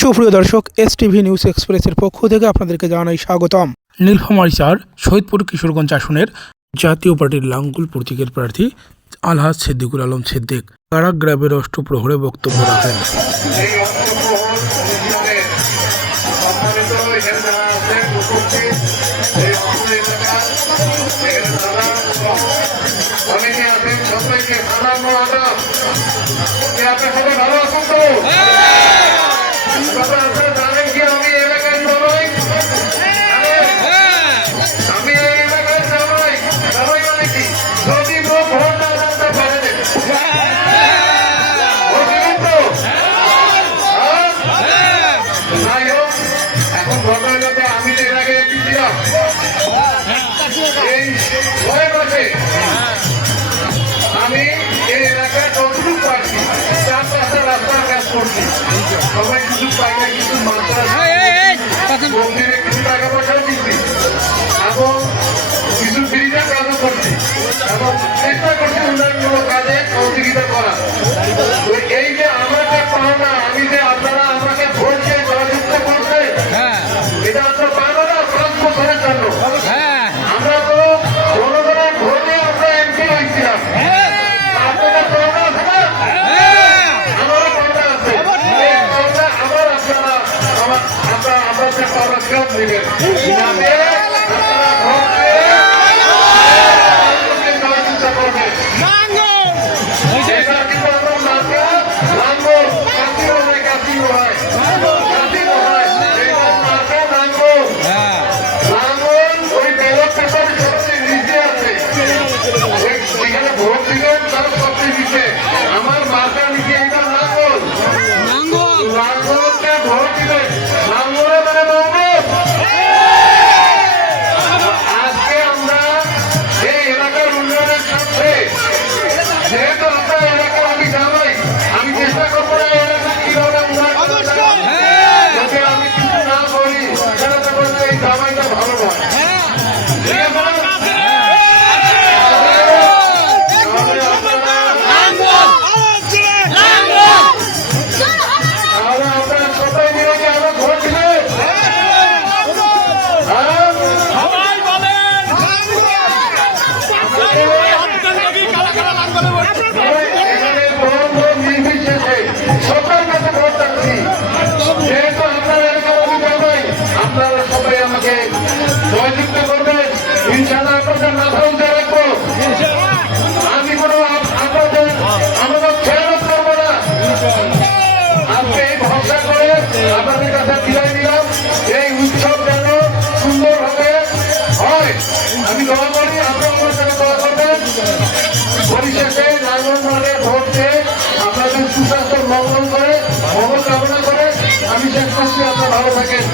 সুপ্রিয় দর্শক, STV news এক্সপ্রেসের পক্ষ থেকে আপনাদেরকে জানাই স্বাগতম। নীলফামারী ৪ শহীদপুর কিশোরগঞ্জ আসনের জাতীয় পার্টির লাঙ্গুল প্রতীকের প্রার্থী আলহাজ সিদ্দিকুল আলম সিদ্দিক কারাগ্রামের অষ্টপ্রহরে বক্তব্য রাখেন। আমি এর আগে ছিলাম এই 6 মাসে আমি এই এলাকায় যতটুকু পাচ্ছি 4-5টা রাস্তার কাজ করছি। সবাই কিছু পাই না, কিছু মন্দিরে কিছু টাকা পয়সাও দিচ্ছি এবং কিছু ব্রিজের কাজও করছি এবং চেষ্টা করছি উন্নয়নমূলক কাজে সহযোগিতা করা। তো এই যে আমার যে পাওনা, আমি যে আপনারা আমাকে ভোট দিয়ে জয়যুক্ত করছে, এটা আমরা পাবো না 5 বছরের জন্য। আমরা তো জনগণের ভোটে আমরা এমপি হয়েছিলাম। আপনারা পাওনা আছে না? আমারও পাওনা আছে। এই পাওনা আবার আপনারা আমরা যে পাওনা সব নেবেন। আপনারা ভোট দিয়ে জয়যুক্ত করবেন। এটা কিন্তু আমরা মার্কা লাঙ্গল, কাশিও হয়, কাশিও হয়, কাশিও হয়। এটা মার্কা লাঙ্গল। লাঙ্গল ওই ব্যালট পেপারে সবচেয়ে নিচে আছে। যেখানে ভোট দিবেন তার সবচেয়ে নিচে। আমার মার্কা নিচে এটা লাঙ্গল। লাঙ্গলকে ভোট দিবেন। লাঙ্গলে মানে লাঙ্গল। আজকে আমরা এই এলাকার উন্নয়নের স্বার্থে, যেহেতু আপনার এলাকা আমি জানাই, আমি চেষ্টা করবো না এলাকা কিভাবে উন্নয়ন করা যায়। যাতে আমি কিছু না করি সেটা বলতে এই জামাইটা ভালো নয়। ঠিক আছে? তাহলে আপনারা সবাই মিলে কি আমার ভোট দিবেন? এখানে বড় বড় নির্বিশেষে সবার কাছে ভোট চাচ্ছি। যেহেতু আপনার এলাকার আমি জানাই, আপনারা সবাই আমাকে জয়যুক্ত করবেন। ইনশাআল্লাহ আপনাদের মাথা উঠে রাখবো। আমি কোনো আমাদের খেয়ালত করবো না। আজকে এই ভরসা করে আপনাদের কাছে বিদায় নিলাম। এই উৎসব যেন সুন্দরভাবে হয় আমি দোয়া করি, আপনারা আমার সাথে দোয়া করবেন। পরিশেষে নারায়ণগঞ্জে ভোট দিয়ে আপনাদের সুস্বাস্থ্য মঙ্গল করে, মঙ্গল কামনা করে আমি শেষ করছি। আপনারা ভালো থাকেন।